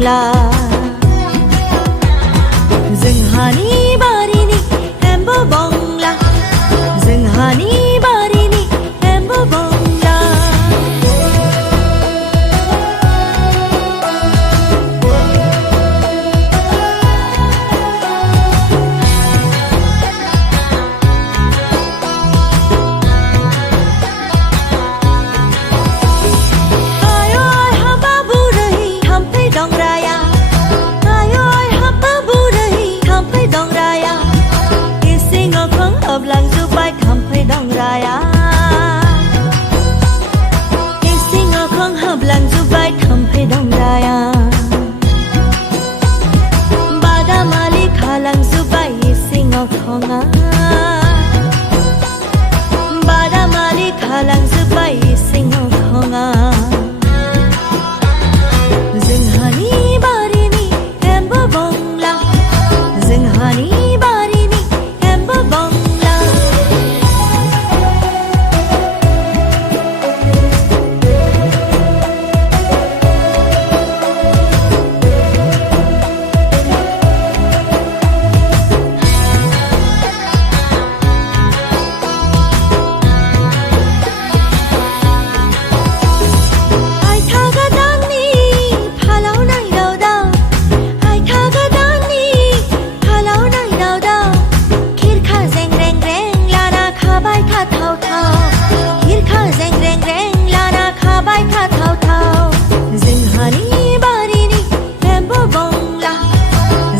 बांला जोंहानि बारिनि एम्बु बंला जोंहानि बारिनि एम्बु बंला langzubai thampai dong raya Ising akong hab langzubai thampai dong raya Bada malik halang zubai ising akonga Bada malik halang zubai ising akonga Zoंहानि barini embo bongla Zoंहानि barini embo bongla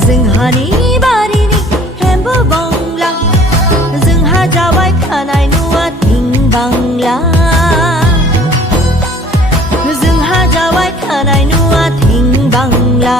जोंहानि बारिनि एम्बु बंला जोंहा जाबाय थानाय न'आ थिं बांला जोंहा जाबाय थानाय न'आ थिं बांला